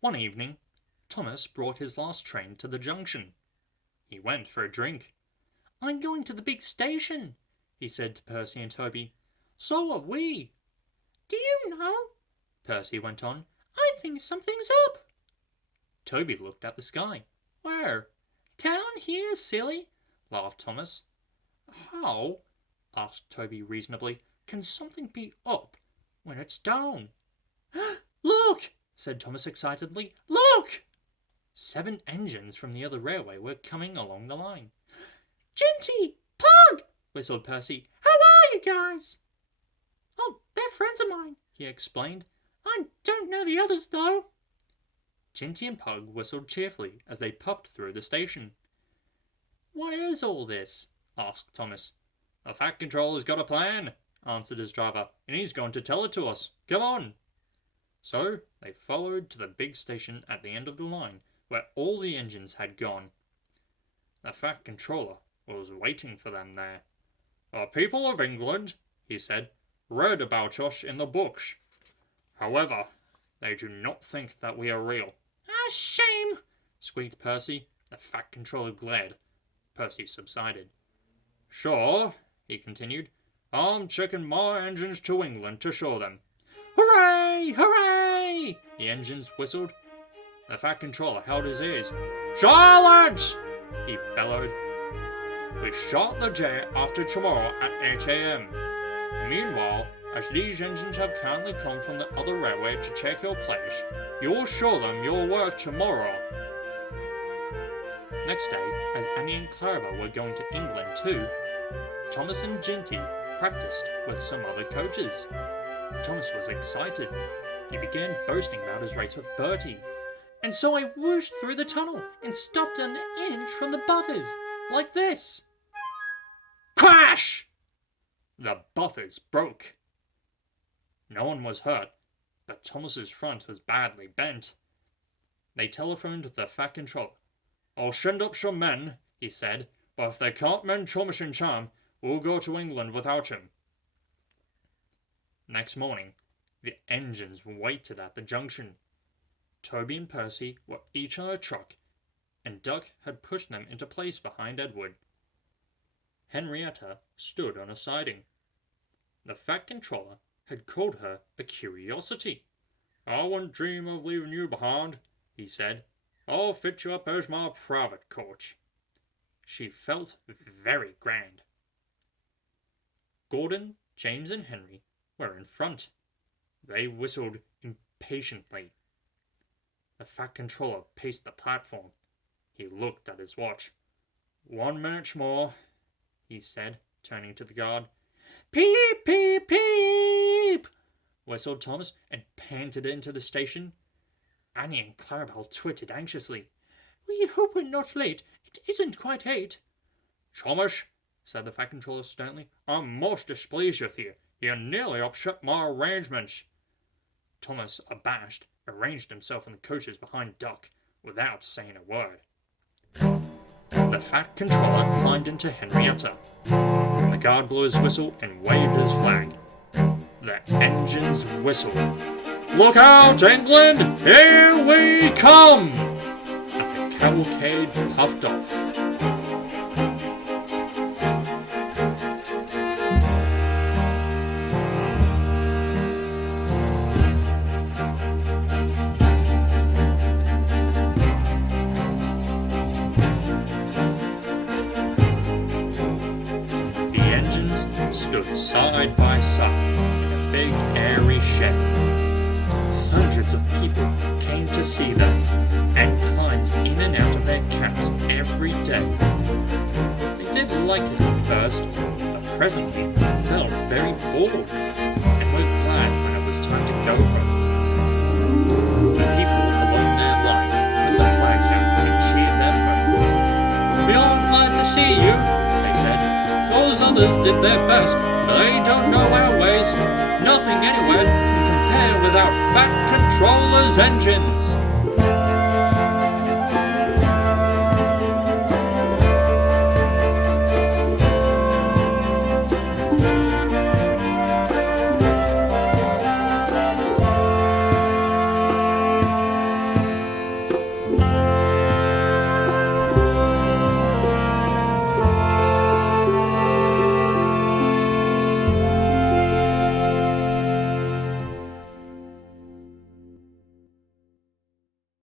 One evening, Thomas brought his last train to the junction. He went for a drink. "I'm going to the big station," he said to Percy and Toby. "So are we." "Do you know," Percy went on, "I think something's up." Toby looked at the sky. "Where?" "Down here, silly," laughed Thomas. "How," asked Toby reasonably, "can something be up when it's down?" "Look!" said Thomas excitedly. "Look!" 7 engines from the other railway were coming along the line. "Jinty! Pug!" whistled Percy. "How are you guys?" "Oh, they're friends of mine," he explained. "I don't know the others, though." Jinty and Pug whistled cheerfully as they puffed through the station. "What is all this?" asked Thomas. "The Fat Controller's got a plan," answered his driver, "and he's going to tell it to us. Come on." So they followed to the big station at the end of the line, where all the engines had gone. The Fat Controller was waiting for them there. "The people of England," he said, "read about us in the books. However, they do not think that we are real." "A shame," squeaked Percy. The Fat Controller glared. Percy subsided. "Sure," he continued, "I'm taking my engines to England to show them." "Hooray! Hooray!" the engines whistled. The Fat Controller held his ears. "Silence!" he bellowed. "We start the day after tomorrow at 8 a.m. Meanwhile, as these engines have kindly come from the other railway to take your place, you'll show them your work tomorrow." Next day, as Annie and Clarabel were going to England too, Thomas and Jinty practiced with some other coaches. Thomas was excited. He began boasting about his race with Bertie. "And so I whooshed through the tunnel and stopped an inch from the buffers, like this." Crash! The buffers broke. No one was hurt, but Thomas's front was badly bent. They telephoned the Fat Controller. "I'll send up some men," he said, "but if they can't mend Thomas in time, we'll go to England without him." Next morning, the engines waited at the junction. Toby and Percy were each on a truck, and Duck had pushed them into place behind Edward. Henrietta stood on a siding. The Fat Controller had called her a curiosity. "I wouldn't dream of leaving you behind," he said. "I'll fit you up as my private coach." She felt very grand. Gordon, James, and Henry were in front. They whistled impatiently. The Fat Controller paced the platform. He looked at his watch. 1 minute more," he said, turning to the guard. "Peep, peep, peep!" whistled Thomas and panted into the station. Annie and Clarabel twittered anxiously. "We hope we're not late. It isn't quite 8. "Thomas," said the Fat Controller sternly, "I'm most displeased with you. You nearly upset my arrangements." Thomas, abashed, arranged himself in the coaches behind Duck without saying a word. The Fat Controller climbed into Henrietta. The guard blew his whistle and waved his flag. The engines whistled. "Look out, England! Here we come!" And the cavalcade puffed off. Stood side by side in a big airy shed. Hundreds of people came to see them and climbed in and out of their cabs every day. They didn't like it at first, but presently felt very bored and were glad when it was time to go home. see you, they said. Those others did their best, but they don't know our ways. Nothing anywhere can compare with our Fat Controller's engines.